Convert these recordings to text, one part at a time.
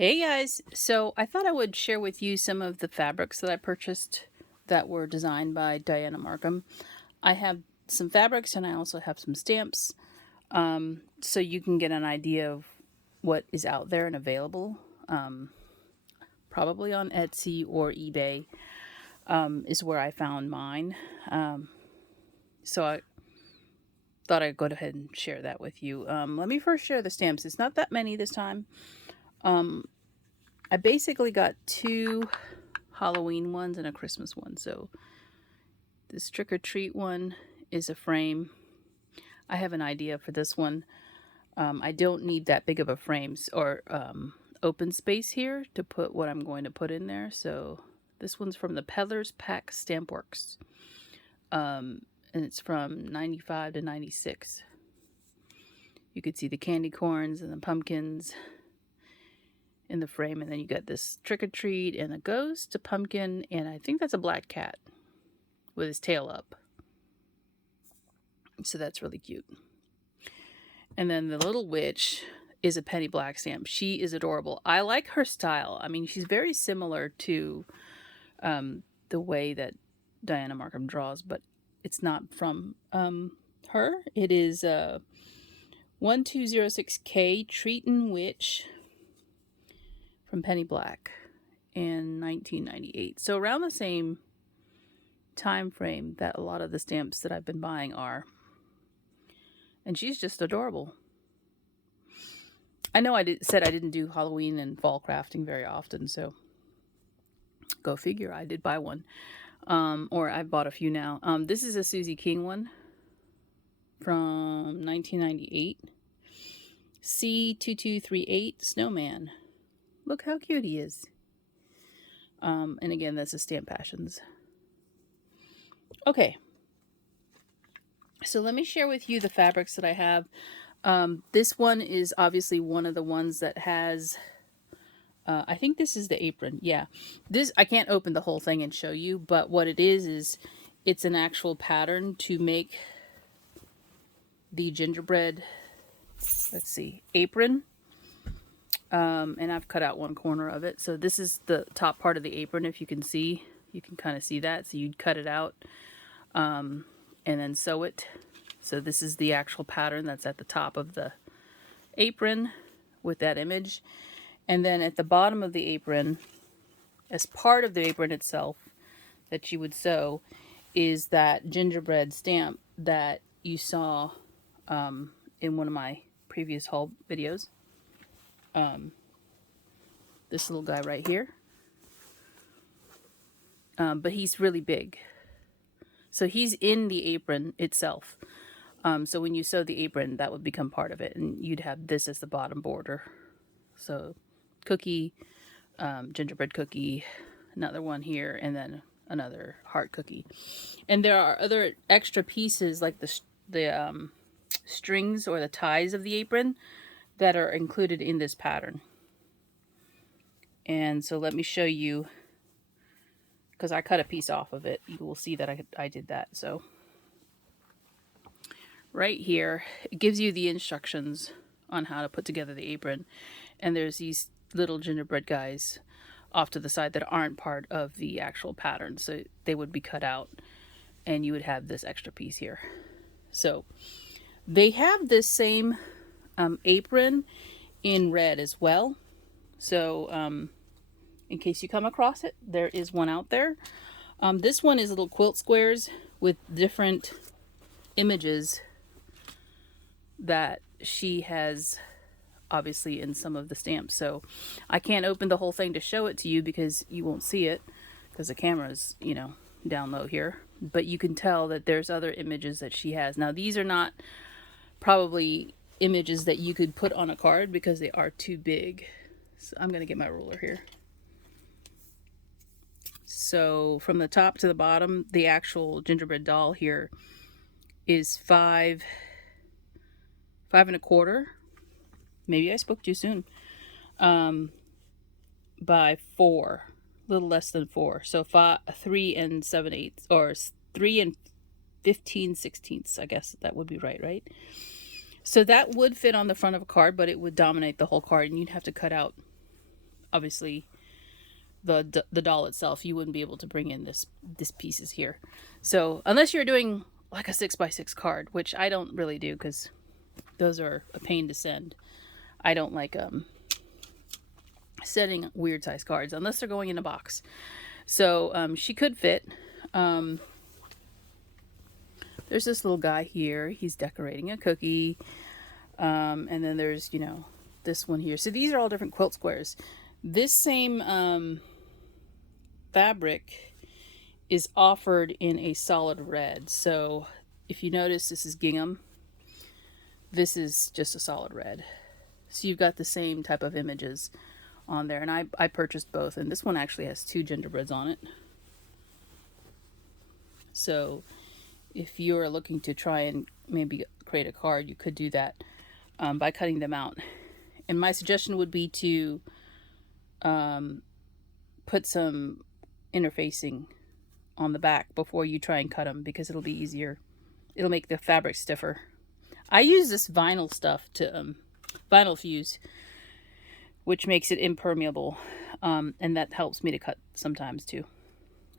Hey guys, so I thought I would share with you some of the fabrics that I purchased that were designed by Diana Markham. I have some fabrics and I also have some stamps, so you can get an idea of what is out there and available. Probably on Etsy or eBay is where I found mine. So I thought I'd go ahead and share that with you. Let me first share the stamps. It's not that many this time. I basically got two Halloween ones and a Christmas one. So this trick or treat one is a frame. I have an idea for this one. I don't need that big of a frame or open space here to put what I'm going to put in there. So this one's from the Peddler's Pack Stamp Works. And it's from 95 to 96. You could see the candy corns and the pumpkins in the frame, and then you got this trick or treat and a ghost, a pumpkin, and I think that's a black cat with his tail up. So that's really cute. And then the little witch is a penny black stamp. She is adorable. I like her style. I mean, she's very similar to the way that Diana Markham draws, but it's not from her. It is 1206K Treaton Witch from Penny Black in 1998. So around the same time frame that a lot of the stamps that I've been buying are. And she's just adorable. I know said I didn't do Halloween and fall crafting very often, so go figure. I did buy one. Or I've bought a few now. This is a Susie King one from 1998. C2238 Snowman. Look how cute he is. And again, that's a Stamp Passions. Okay. So let me share with you the fabrics that I have. This one is obviously one of the ones that has, I think this is the apron. Yeah. This, I can't open the whole thing and show you, but what it is it's an actual pattern to make the gingerbread, let's see, apron. And I've cut out one corner of it. So this is the top part of the apron. If you can see, you can kind of see that. So you'd cut it out and then sew it. So this is the actual pattern that's at the top of the apron with that image. And then at the bottom of the apron, as part of the apron itself that you would sew, is that gingerbread stamp that you saw in one of my previous haul videos. This little guy right here. But he's really big. So he's in the apron itself. So when you sew the apron, that would become part of it. And you'd have this as the bottom border. So cookie, gingerbread cookie, another one here, and then another heart cookie. And there are other extra pieces like the strings or the ties of the apron that are included in this pattern. And so let me show you, because I cut a piece off of it. You will see that I did that. So right here, it gives you the instructions on how to put together the apron. And there's these little gingerbread guys off to the side that aren't part of the actual pattern. So they would be cut out and you would have this extra piece here. So they have this same apron in red as well. So in case you come across it, there is one out there. This one is little quilt squares with different images that she has obviously in some of the stamps. So I can't open the whole thing to show it to you because you won't see it because the camera's, you know, down low here. But you can tell that there's other images that she has. Now these are not probably images that you could put on a card because they are too big. So I'm going to get my ruler here. So from the top to the bottom, the actual gingerbread doll here is 5 1/4. Maybe I spoke too soon. By 4, a little less than 4. So 3 7/8, or 3 15/16. I guess that would be right? So that would fit on the front of a card, but it would dominate the whole card, and you'd have to cut out obviously the doll itself, you wouldn't be able to bring in this pieces here. So unless you're doing like a 6x6 card, which I don't really do because those are a pain to send. I don't like sending weird size cards unless they're going in a box. So she could fit. There's this little guy here. He's decorating a cookie. And then there's, you know, this one here. So these are all different quilt squares. This same fabric is offered in a solid red. So if you notice, this is gingham. This is just a solid red. So you've got the same type of images on there. And I purchased both. And this one actually has 2 gingerbreads on it. So if you're looking to try and maybe create a card, you could do that by cutting them out. And my suggestion would be to put some interfacing on the back before you try and cut them, because it'll be easier. It'll make the fabric stiffer. I use this vinyl stuff to vinyl fuse, which makes it impermeable, and that helps me to cut sometimes too.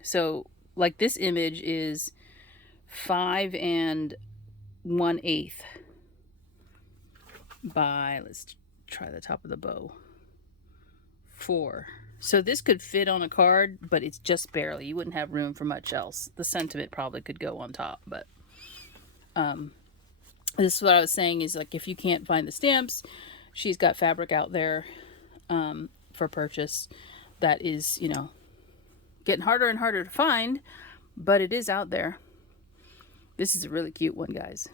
So like this image is 5 1/8 by, let's try the top of the bow, 4. So this could fit on a card, but it's just barely. You wouldn't have room for much else. The sentiment probably could go on top, but this is what I was saying is, like, if you can't find the stamps, she's got fabric out there for purchase that is, you know, getting harder and harder to find, but it is out there. This is a really cute one, guys.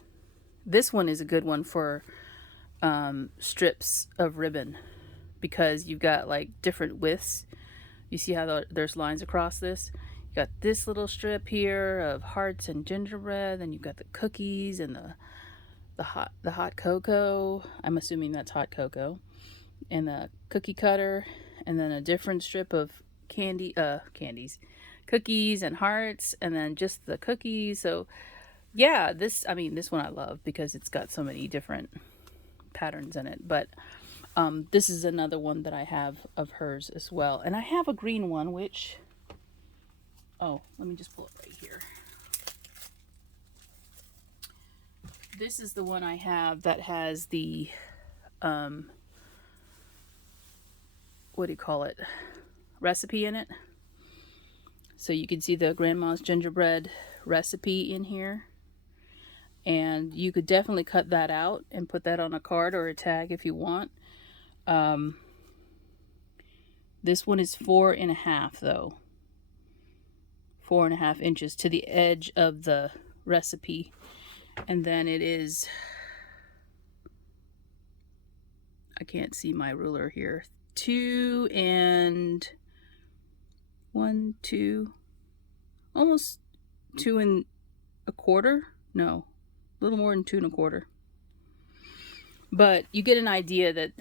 This one is a good one for strips of ribbon, because you've got like different widths. You see how there's lines across this? You got this little strip here of hearts and gingerbread, then you've got the cookies and the hot cocoa. I'm assuming that's hot cocoa. And the cookie cutter, and then a different strip of cookies and hearts, and then just the cookies. So yeah, this one I love because it's got so many different patterns in it. But this is another one that I have of hers as well. And I have a green one, which, oh, let me just pull it right here. This is the one I have that has the, what do you call it, recipe in it. So you can see the grandma's gingerbread recipe in here. And you could definitely cut that out and put that on a card or a tag if you want. This one is 4.5 though. 4.5 inches to the edge of the recipe. And then it is, I can't see my ruler here, 2 and 1, 2, almost 2 1/4. No, a little more than 2 1/4. But you get an idea that,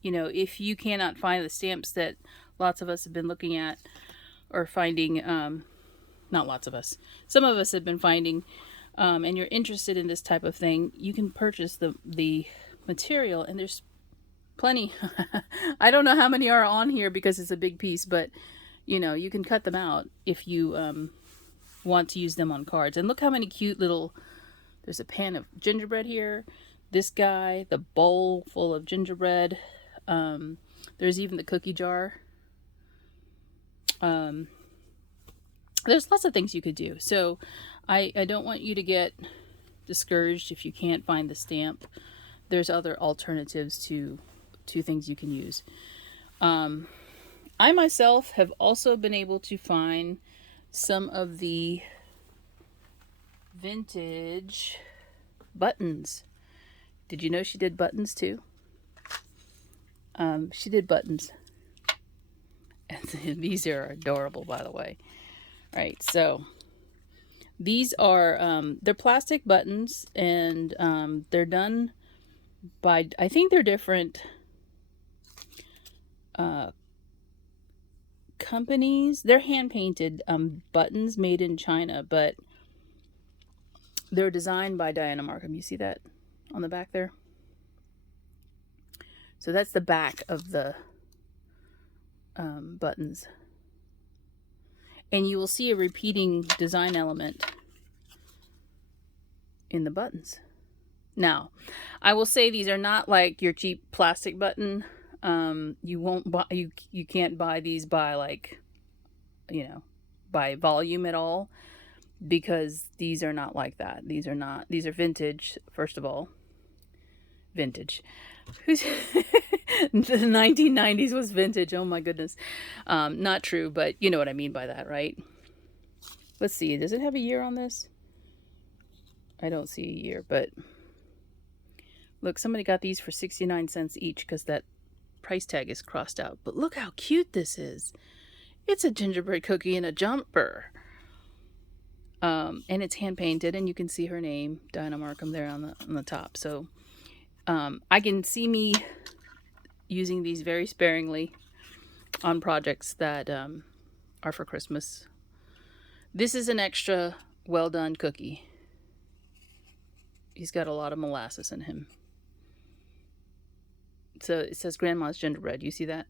you know, if you cannot find the stamps that lots of us have been looking at or finding, not lots of us, some of us have been finding, and you're interested in this type of thing, you can purchase the material, and there's plenty. I don't know how many are on here because it's a big piece, but you know, you can cut them out if you want to use them on cards. And look how many cute little, there's a pan of gingerbread here, this guy, the bowl full of gingerbread, there's even the cookie jar. There's lots of things you could do. So I don't want you to get discouraged if you can't find the stamp. There's other alternatives to things you can use. I myself have also been able to find some of the vintage buttons. Did you know she did buttons too? She did buttons. And these are adorable, by the way. All right, so these are, they're plastic buttons, and they're done by, I think they're different companies. They're hand-painted buttons made in China, but they're designed by Diana Markham. You see that on the back there? So that's the back of the buttons. And you will see a repeating design element in the buttons. Now, I will say these are not like your cheap plastic button. You won't buy, you can't buy these by like, by volume at all, because these are not like that. These are vintage, first of all. Vintage. The 1990s was vintage. Oh my goodness. Not true, but you know what I mean by that, right? Let's see. Does it have a year on this? I don't see a year, but look, somebody got these for 69 cents each because that price tag is crossed out. But look how cute this is. It's a gingerbread cookie in a jumper. And it's hand painted, and you can see her name, Diana Markham, there on the top. So I can see me using these very sparingly on projects that are for Christmas. This is an extra well done cookie. He's got a lot of molasses in him. So it says Grandma's Gingerbread. You see that?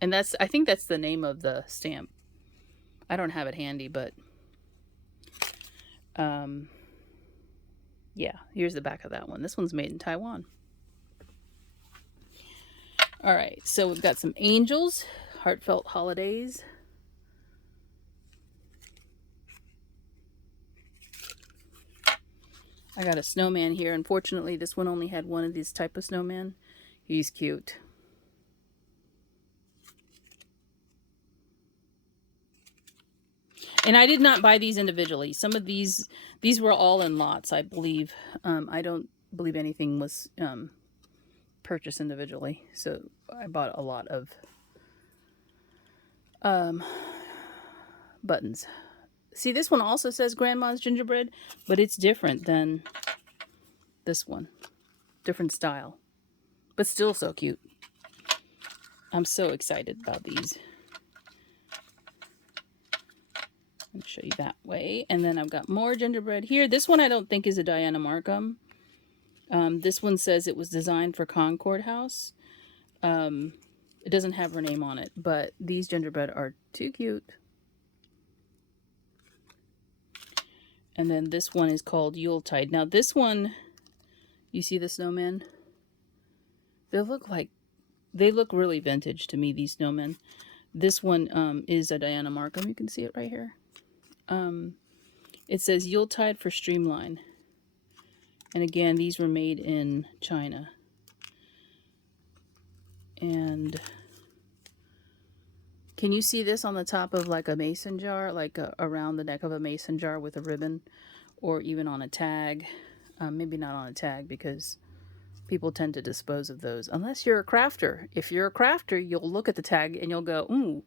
And I think that's the name of the stamp. I don't have it handy, but yeah, here's the back of that one. This one's made in Taiwan. All right, so we've got some angels, heartfelt holidays. I got a snowman here. Unfortunately, this one only had one of these type of snowman. He's cute. And I did not buy these individually. Some of these were all in lots, I believe. I don't believe anything was purchased individually. So I bought a lot of buttons. See, this one also says Grandma's Gingerbread, but it's different than this one. Different style, but still so cute. I'm so excited about these. I'll show you that way. And then I've got more gingerbread here. This one I don't think is a Diana Markham. This one says it was designed for Concord House. It doesn't have her name on it, but these gingerbread are too cute. And then this one is called Yuletide. Now this one, you see the snowman? They look really vintage to me, these snowmen. This one is a Diana Markham. You can see it right here. It says Yuletide for Streamline. And again, these were made in China. And can you see this on the top of like a mason jar, like around the neck of a mason jar with a ribbon, or even on a tag? Maybe not on a tag because people tend to dispose of those unless you're a crafter. If you're a crafter, you'll look at the tag and you'll go, ooh,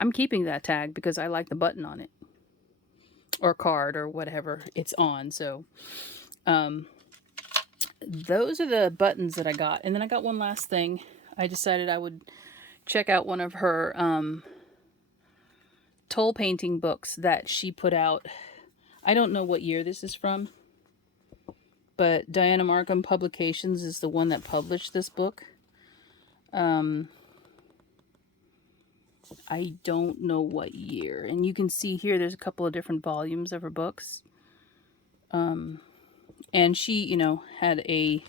I'm keeping that tag because I like the button on it, or card, or whatever it's on. So those are the buttons that I got. And then I got one last thing. I decided I would check out one of her toll painting books that she put out. I don't know what year this is from, but Diana Markham Publications is the one that published this book. I don't know what year. And you can see here there's a couple of different volumes of her books. And she, had a,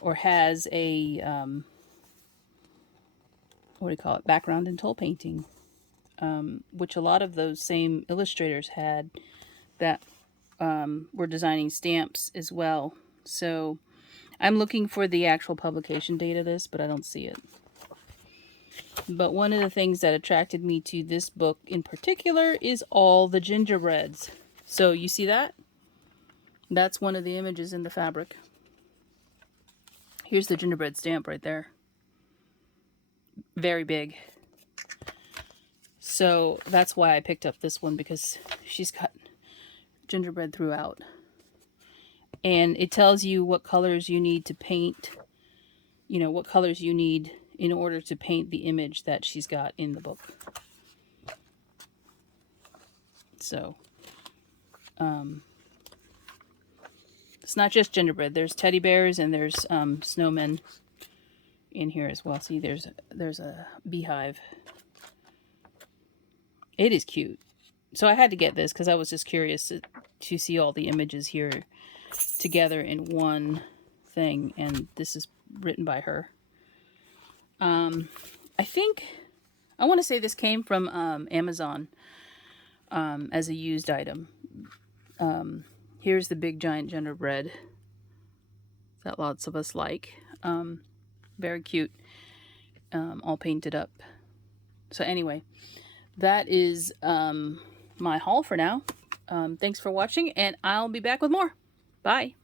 or has a, what do you call it, background in toll painting, which a lot of those same illustrators had that were designing stamps as well. So I'm looking for the actual publication date of this, but I don't see it. But one of the things that attracted me to this book in particular is all the gingerbreads. So you see that? That's one of the images in the fabric. Here's the gingerbread stamp right there. Very big. So that's why I picked up this one, because she's got gingerbread throughout. And it tells you what colors you need to paint, what colors you need in order to paint the image that she's got in the book. So, it's not just gingerbread. There's teddy bears and there's snowmen in here as well. See, there's a beehive. It is cute. So I had to get this because I was just curious to see all the images here together in one thing, and this is written by her. I think I want to say this came from Amazon as a used item. Here's the big giant gingerbread that lots of us like. Very cute, all painted up. So anyway, that is my haul for now. Thanks for watching, and I'll be back with more. Bye.